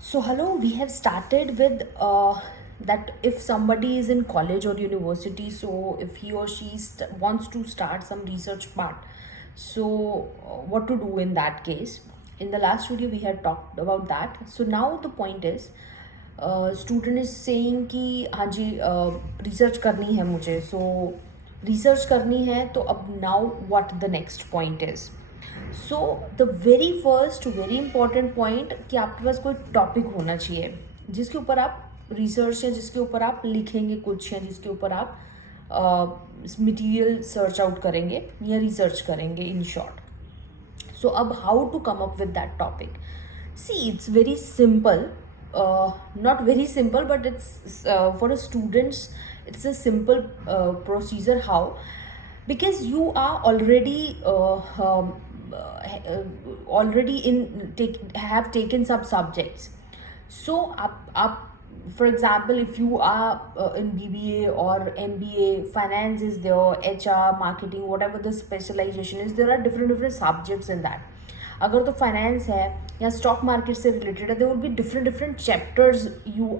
So, hello, we have started with that if somebody is in college or university, so if he or she wants to start some research part, so what to do in that case? In the last video, we had talked about that. So, now the point is, student is saying कि हाँ जी research करनी है मुझे सो research करनी है तो अब now what the next point is so the very first very important point कि आपके पास कोई टॉपिक होना चाहिए जिसके ऊपर आप रिसर्च या जिसके ऊपर आप लिखेंगे कुछ या जिसके ऊपर आप मटेरियल सर्च आउट करेंगे या रिसर्च करेंगे in short. So how to come up with that topic? See, it's very simple. Not very simple, but it's for a students. It's a simple procedure. How? Because you are already have taken some subjects. So up for example, if you are in BBA or MBA, finance is there, HR, marketing, whatever the specialization is, there are different subjects in that. अगर तो finance है या stock market से related है, there will be different chapters you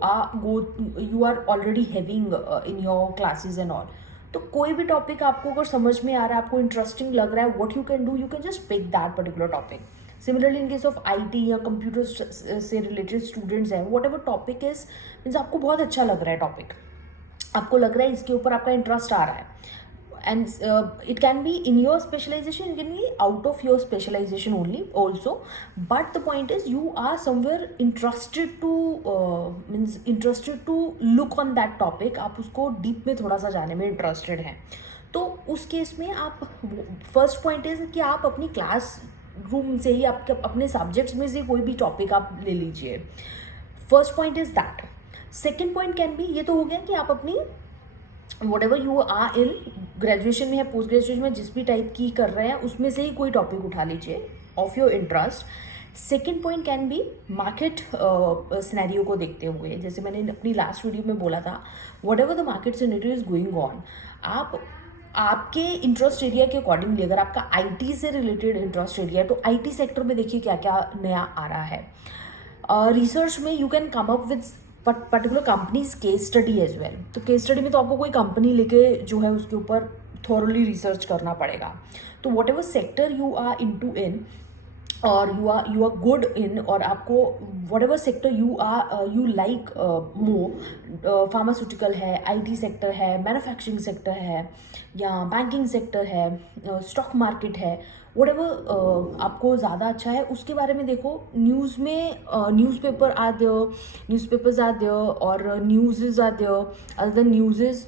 are already having in your classes and all. तो कोई भी topic आपको अगर समझ में आ रहा है, आपको इंटरेस्टिंग लग रहा है, what you can just pick that particular topic. Similarly in case of IT या कंप्यूटर से रिलेटेड स्टूडेंट्स हैं, whatever topic is means आपको बहुत अच्छा लग रहा है टॉपिक, आपको लग रहा है इसके ऊपर आपका इंटरेस्ट आ रहा है, and it can be in your specialization, it can be out of your specialization only also, but the point is you are somewhere interested to look on that topic. आप उसको डीप में थोड़ा सा जाने में interested हैं, तो उस केस में आप फर्स्ट पॉइंट इज कि आप अपनी क्लास रूम से ही आपके अपने सब्जेक्ट्स में से कोई भी टॉपिक आप ले लीजिए. First point is that. Second point can be, ये तो हो गया कि आप अपनी whatever you are in graduation में या पोस्ट ग्रेजुएशन में जिस भी टाइप की कर रहे हैं उसमें से ही कोई टॉपिक उठा लीजिए of your interest. Second point can B market scenario को देखते हुए, जैसे मैंने अपनी लास्ट वीडियो में बोला था, what ever the market scenario is going on, आप आपके इंटरेस्ट एरिया के अकॉर्डिंगली, अगर आपका आईटी से रिलेटेड इंटरेस्ट एरिया है तो आईटी सेक्टर में देखिए क्या क्या नया आ रहा है. रिसर्च में you can come up with particular companies case study as well. तो केस स्टडी में तो आपको कोई कंपनी लेके जो है उसके ऊपर थॉरली रिसर्च करना पड़ेगा. तो whatever sector you are into in और यू आर गुड इन, और आपको whatever sector you like more, pharmaceutical है, आईटी सेक्टर है, मैन्युफैक्चरिंग सेक्टर है या बैंकिंग सेक्टर है, स्टॉक मार्केट है, वट एवर आपको ज़्यादा अच्छा है उसके बारे में देखो. न्यूज़ में न्यूज़पेपर्स आर देयर और news are there. Other than news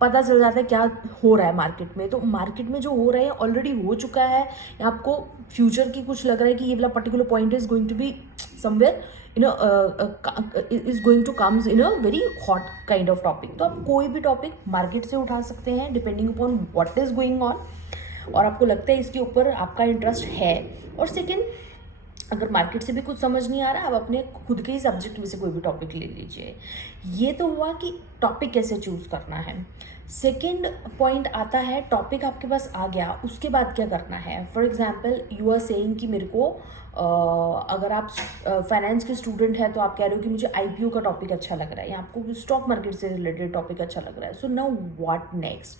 पता चल जाता है क्या हो रहा है मार्केट में. तो मार्केट में जो हो रहा है ऑलरेडी हो चुका है, या आपको फ्यूचर की कुछ लग रहा है कि ये वाला particular point is going to be somewhere is going to comes in a very hot kind of topic. तो आप कोई भी टॉपिक मार्केट से उठा सकते हैं depending upon what is going on, और आपको लगता है इसके ऊपर आपका इंटरेस्ट है. और सेकेंड, अगर मार्केट से भी कुछ समझ नहीं आ रहा, आप अपने खुद के ही सब्जेक्ट में से कोई भी टॉपिक ले लीजिए. ये तो हुआ कि टॉपिक कैसे चूज करना है. सेकेंड पॉइंट आता है, टॉपिक आपके पास आ गया, उसके बाद क्या करना है. For example you are saying कि मेरे को अगर आप फाइनेंस के स्टूडेंट हैं तो आप कह रहे हो कि मुझे आईपीओ का टॉपिक अच्छा लग रहा है या आपको स्टॉक मार्केट से रिलेटेड टॉपिक अच्छा लग रहा है. So now what next.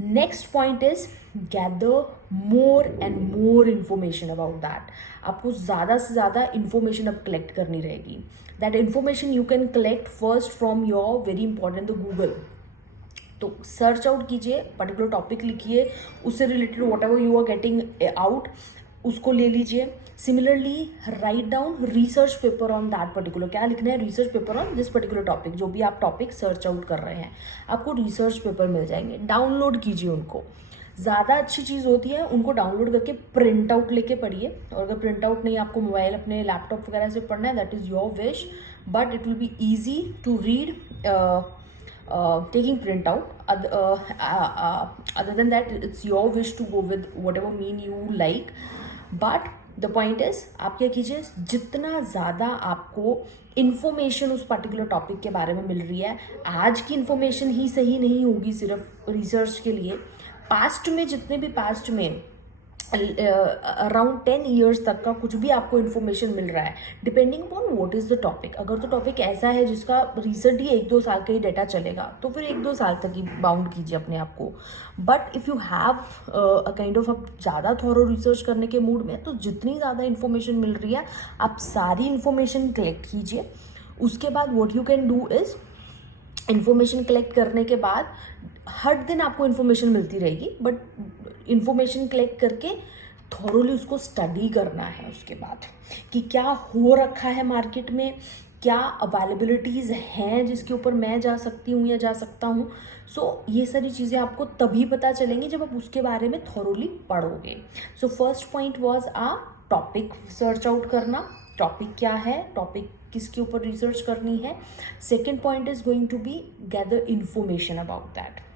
Next point is gather more and more information about that. आपको ज़्यादा से ज़्यादा इन्फॉर्मेशन अब कलेक्ट करनी रहेगी. That information you can collect first from your very important the Google. तो सर्च आउट कीजिए, पर्टिकुलर टॉपिक लिखिए, उससे related whatever you are getting out उसको ले लीजिए. Similarly write down research paper on that particular. क्या लिखना है? Research paper on this particular topic. जो भी आप टॉपिक सर्च आउट कर रहे हैं आपको रिसर्च पेपर मिल जाएंगे. डाउनलोड कीजिए उनको. ज़्यादा अच्छी चीज़ होती है उनको डाउनलोड करके प्रिंट आउट लेके पढ़िए. और अगर प्रिंट आउट नहीं, आपको मोबाइल अपने लैपटॉप वगैरह से पढ़ना है, that is your wish, but it will be easy to read taking print out. Other than that, it's your wish to go with whatever mean you like. But the point is, आप क्या कीजिए, जितना ज़्यादा आपको information उस particular topic के बारे में मिल रही है, आज की इन्फॉर्मेशन ही सही नहीं होगी सिर्फ रिसर्च के लिए. पास्ट में जितने भी पास्ट में अराउंड 10 ईयर्स तक का कुछ भी आपको इन्फॉर्मेशन मिल रहा है, depending upon what is the topic. अगर तो टॉपिक ऐसा है जिसका रिसेंट ही 1-2 साल का ही डाटा चलेगा, तो फिर 1-2 साल तक ही बाउंड कीजिए अपने आप को। But if you have a kind of, आप ज़्यादा थॉरो रिसर्च करने के मूड में, तो जितनी ज़्यादा इन्फॉर्मेशन मिल रही है आप सारी इन्फॉर्मेशन कलेक्ट कीजिए। उसके बाद what you can do is, information collect करने के बाद हर दिन आपको इन्फॉर्मेशन मिलती रहेगी, बट इन्फॉर्मेशन कलेक्ट करके थॉरोली उसको स्टडी करना है उसके बाद, कि क्या हो रखा है मार्केट में, क्या अवेलेबिलिटीज़ हैं जिसके ऊपर मैं जा सकती हूँ या जा सकता हूँ। सो ये सारी चीज़ें आपको तभी पता चलेंगी जब आप उसके बारे में थॉरोली पढ़ोगे। So first point was topic search out करना, टॉपिक क्या है, टॉपिक किसके ऊपर रिसर्च करनी है। Second point is going to be gather information about that.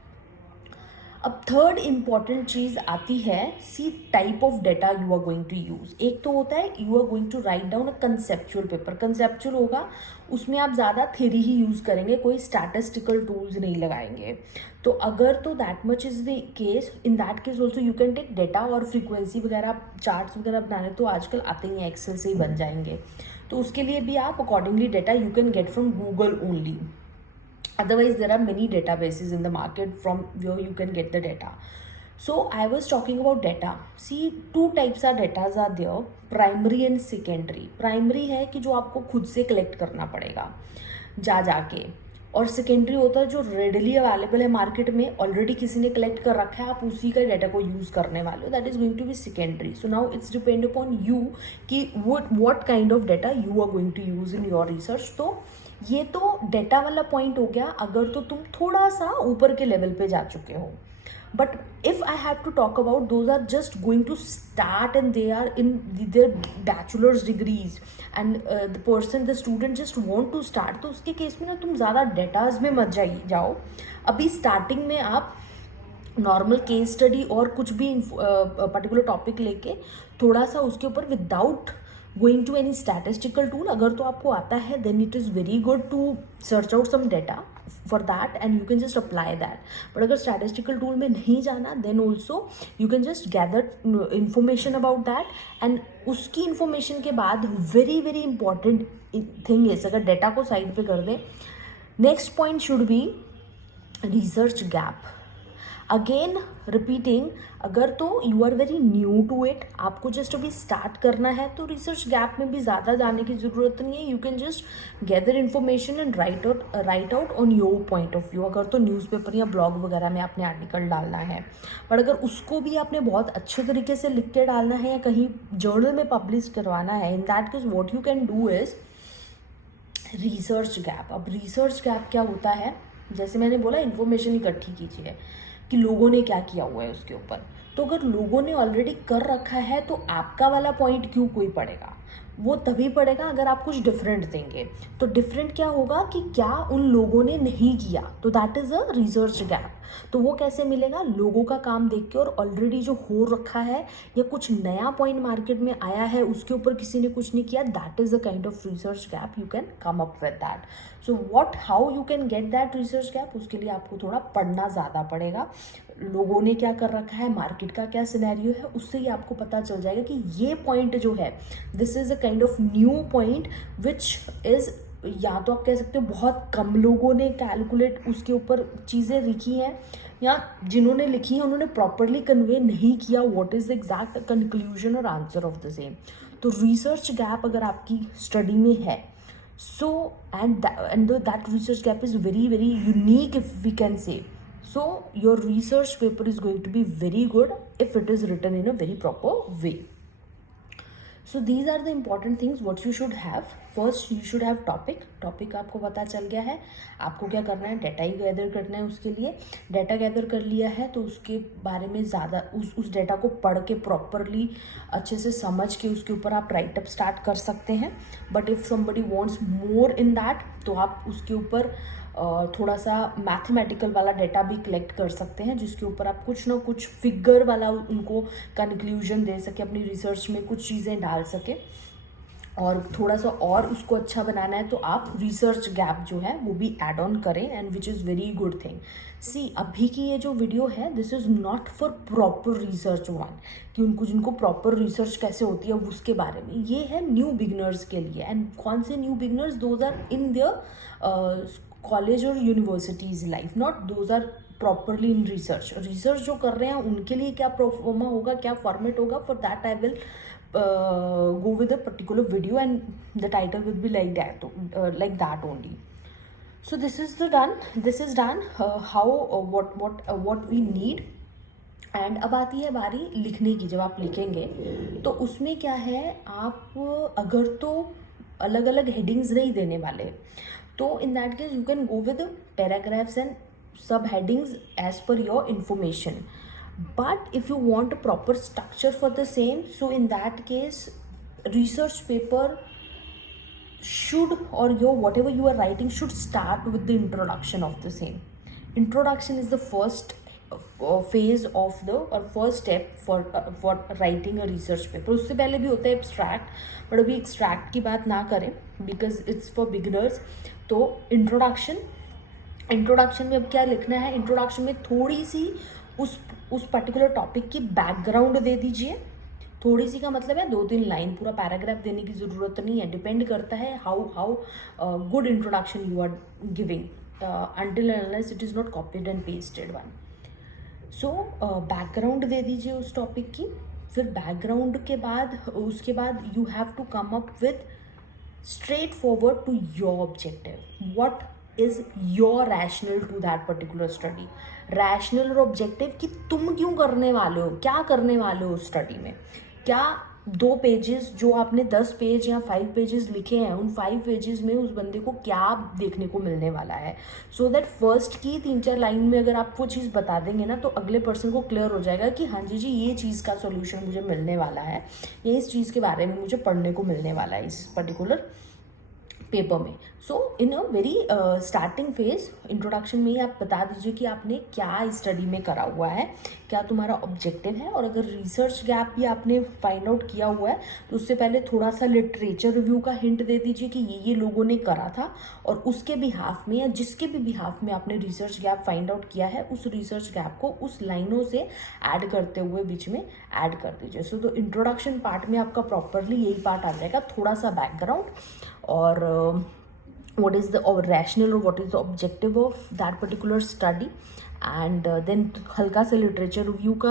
अब थर्ड इम्पॉर्टेंट चीज़ आती है, see type of data you are going to use. एक तो होता है you are going to write down a conceptual paper. Conceptual होगा, उसमें आप ज़्यादा थ्योरी ही यूज़ करेंगे, कोई स्टैटिस्टिकल टूल्स नहीं लगाएंगे। तो अगर तो that much is the case, in that case also you can take data और फ्रीक्वेंसी वगैरह, चार्ट्स वगैरह बनाने तो आजकल आते ही हैं, एक्सेल से ही बन जाएंगे। तो उसके लिए भी आप accordingly data you can get from Google only. Otherwise, there are many databases in the market from where you can get the data. So I was talking about data. See, two types of data are there, primary and secondary. Primary है कि जो आपको खुद से collect करना पड़ेगा जा जाके, और सेकेंडरी होता है जो रेडली अवेलेबल है मार्केट में, ऑलरेडी किसी ने कलेक्ट कर रखा है, आप उसी का डाटा को यूज़ करने वाले हो, that is going to be secondary. So now it's depend upon you कि what kind of data you are going to use in your research. तो ये तो डेटा वाला पॉइंट हो गया अगर तो तुम थोड़ा सा ऊपर के लेवल पे जा चुके हो। But if I have to talk about those are just going to start and they are in their bachelor's degrees and the student just want to start, तो उसके केस में ना तुम ज़्यादा डेटाज में मत जाओ। अभी स्टार्टिंग में आप नॉर्मल केस स्टडी और कुछ भी पर्टिकुलर टॉपिक लेके थोड़ा सा उसके ऊपर without going to any statistical tool, अगर तो आपको आता है then it is very good to search out some data for that and you can just apply that. But अगर स्टैटिस्टिकल टूल में नहीं जाना then also you can just gather information about that, and उसकी information के बाद very very important thing is, अगर data को side पे कर दें, next point should B research gap. Again repeating, अगर तो you are very new to it, आपको जस्ट अभी स्टार्ट करना है, तो रिसर्च गैप में भी ज़्यादा जाने की ज़रूरत नहीं है। You can just gather information and right out on your point of view. अगर तो न्यूज़पेपर या ब्लॉग वगैरह में आपने आर्टिकल डालना है, पर अगर उसको भी आपने बहुत अच्छे तरीके से लिख के डालना है या कहीं जर्नल में पब्लिश करवाना है, इन that case what you can do is research gap. अब रिसर्च गैप क्या होता है, जैसे मैंने बोला इन्फॉर्मेशन इकट्ठी कीजिए कि लोगों ने क्या किया हुआ है उसके ऊपर। तो अगर लोगों ने ऑलरेडी कर रखा है तो आपका वाला पॉइंट क्यों कोई पड़ेगा, वो तभी पड़ेगा अगर आप कुछ डिफरेंट देंगे। तो डिफरेंट क्या होगा कि क्या उन लोगों ने नहीं किया, तो that is a research gap. तो वो कैसे मिलेगा, लोगों का काम देख के और ऑलरेडी जो हो रखा है या कुछ नया पॉइंट मार्केट में आया है उसके ऊपर किसी ने कुछ नहीं किया, that is a kind of research gap. You can come up with that. So how you can get that research gap, उसके लिए आपको थोड़ा पढ़ना ज़्यादा पड़ेगा, लोगों ने क्या कर रखा है, मार्केट का क्या सिनेरियो है, उससे ही आपको पता चल जाएगा कि ये पॉइंट जो है this is a kind of new point which is, या तो आप कह सकते हो बहुत कम लोगों ने कैलकुलेट उसके ऊपर चीज़ें लिखी हैं, या जिन्होंने लिखी हैं उन्होंने प्रॉपरली कन्वे नहीं किया what is the exact conclusion और आंसर ऑफ द सेम। तो रिसर्च गैप अगर आपकी स्टडी में है, so and that research gap is very very unique if we can say, so your research paper is going to be very good if it is written in a very proper way. So these are the important things what you should have. First you should have topic आपको पता चल गया है, आपको क्या करना है, data ही gather करना है। उसके लिए डाटा गैदर कर लिया है तो उसके बारे में ज़्यादा उस डाटा को पढ़ के प्रॉपरली अच्छे से समझ के उसके ऊपर आप राइटअप स्टार्ट कर सकते हैं। But if somebody wants more in that तो आप उसके ऊपर थोड़ा सा मैथमेटिकल वाला डेटा भी कलेक्ट कर सकते हैं, जिसके ऊपर आप कुछ ना कुछ फिगर वाला उनको कंक्लूजन दे सके, अपनी रिसर्च में कुछ चीज़ें डाल सके। और थोड़ा सा और उसको अच्छा बनाना है तो आप रिसर्च गैप जो है वो भी ऐड ऑन करें, and which is very good thing. See अभी की ये जो वीडियो है this is not for proper research one, कि उनको जिनको प्रॉपर रिसर्च कैसे होती है उसके बारे में, ये है न्यू बिगनर्स के लिए। एंड कौन से new beginners? Those are in their college और universities life, not those are properly in research. Research जो कर रहे हैं उनके लिए क्या प्रोफोमा होगा, क्या फॉर्मेट होगा, for that I will go with a particular video, and the title will be like that only. So this is done how what we need. And अब आती है बारी लिखने की। जब आप लिखेंगे तो उसमें क्या है, आप अगर तो अलग अलग हेडिंग्स नहीं देने वाले तो in that case you can go with paragraphs and subheadings as per your information. But if you want a proper structure for the same, so in that case research paper should, or your whatever you are writing should start with the introduction of the same. Introduction is the first phase of the or first step for writing a research paper. उससे पहले भी होता है abstract, but अभी extract की बात ना करें because it's for beginners. तो इंट्रोडक्शन में अब क्या लिखना है, इंट्रोडक्शन में थोड़ी सी उस पर्टिकुलर टॉपिक की बैकग्राउंड दे दीजिए. थोड़ी सी का मतलब है 2-3 लाइन, पूरा पैराग्राफ देने की ज़रूरत नहीं है. डिपेंड करता है how good introduction you are giving, until and unless it is not copied and pasted one. So background दे दीजिए उस टॉपिक की. फिर बैकग्राउंड के बाद उसके बाद you have to come up with straight forward to your objective. What is your rationale to that particular study? Rationale और objective कि तुम क्यों करने वाले हो, क्या करने वाले हो स्टडी में. क्या 2 पेजेस जो आपने 10 पेज या 5 पेजेस लिखे हैं, उन 5 पेजेस में उस बंदे को क्या देखने को मिलने वाला है. सो दैट फर्स्ट की 3-4 लाइन में अगर आप वो चीज़ बता देंगे ना तो अगले पर्सन को क्लियर हो जाएगा कि हाँ जी ये चीज़ का सॉल्यूशन मुझे मिलने वाला है, या इस चीज़ के बारे में मुझे पढ़ने को मिलने वाला है इस पर्टिकुलर पेपर में. So in a very starting phase introduction में ही आप बता दीजिए कि आपने क्या स्टडी में करा हुआ है, क्या तुम्हारा ऑब्जेक्टिव है. और अगर रिसर्च गैप भी आपने फाइंड आउट किया हुआ है तो उससे पहले थोड़ा सा लिटरेचर रिव्यू का हिंट दे दीजिए कि ये लोगों ने करा था, और उसके बिहाफ में या जिसके भी बिहाफ में आपने रिसर्च गैप फाइंड आउट किया है उस रिसर्च गैप को उस लाइनों से ऐड करते हुए बीच में ऐड कर दीजिए. सो तो इंट्रोडक्शन पार्ट में आपका प्रॉपरली यही पार्ट आ जाएगा, थोड़ा सा बैकग्राउंड और what is the rationale or what is the objective of that particular study, and then हल्का सा literature review का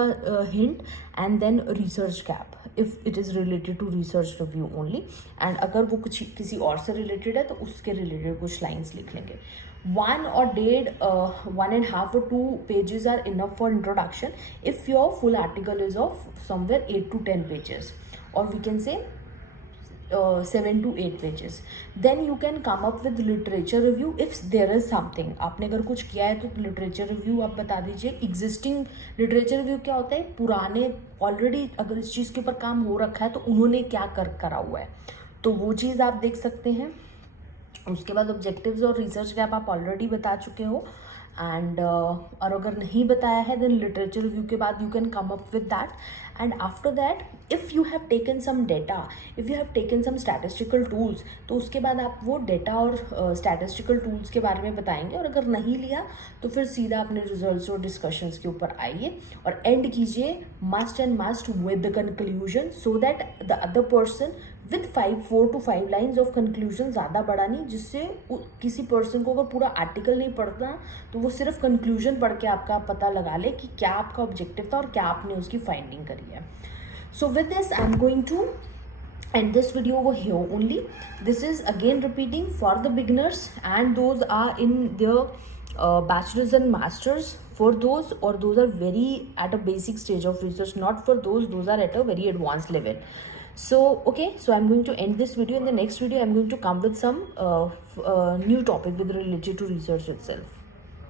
hint, and then research gap if it is related to research review only, and अगर वो कुछ किसी और से related है तो उसके related कुछ lines लिख लेंगे. 1.5 or 2 pages are enough for introduction if your full article is of somewhere 8 to 10 pages, or we can say 7 to 8 pages. Then you can come up with literature review if there is something. आपने अगर कुछ किया है तो literature review आप बता दीजिए. Existing literature review क्या होता है, पुराने ऑलरेडी अगर इस चीज़ के ऊपर काम हो रखा है तो उन्होंने क्या करा हुआ है तो वो चीज़ आप देख सकते हैं. उसके बाद ऑब्जेक्टिव्स और रिसर्च गैप आप ऑलरेडी बता चुके हो, एंड और अगर नहीं बताया है देन लिटरेचर रिव्यू के बाद you can come up with that. And after that if you have taken some data, if you have taken some statistical tools, तो उसके बाद आप वो डेटा और स्टैटिस्टिकल टूल्स के बारे में बताएंगे. और अगर नहीं लिया तो फिर सीधा अपने रिजल्ट्स और डिस्कशंस के ऊपर आइए और एंड कीजिए must with the conclusion, so that the other person with 4 to 5 lines of conclusion, ज़्यादा बड़ा नहीं, जिससे किसी पर्सन को अगर पूरा आर्टिकल नहीं पढ़ता तो वो सिर्फ कंक्लूजन पढ़ के आपका पता लगा ले कि क्या आपका ऑब्जेक्टिव था और क्या आपने उसकी फाइंडिंग करी है. So with this I am going to end this video over here only. This is again repeating for the beginners and those are in their bachelor's and masters. For those are very at a basic stage of research, not for those are at a very advanced level. So okay, so I'm going to end this video. In the next video I'm going to come with some new topic with related to research itself.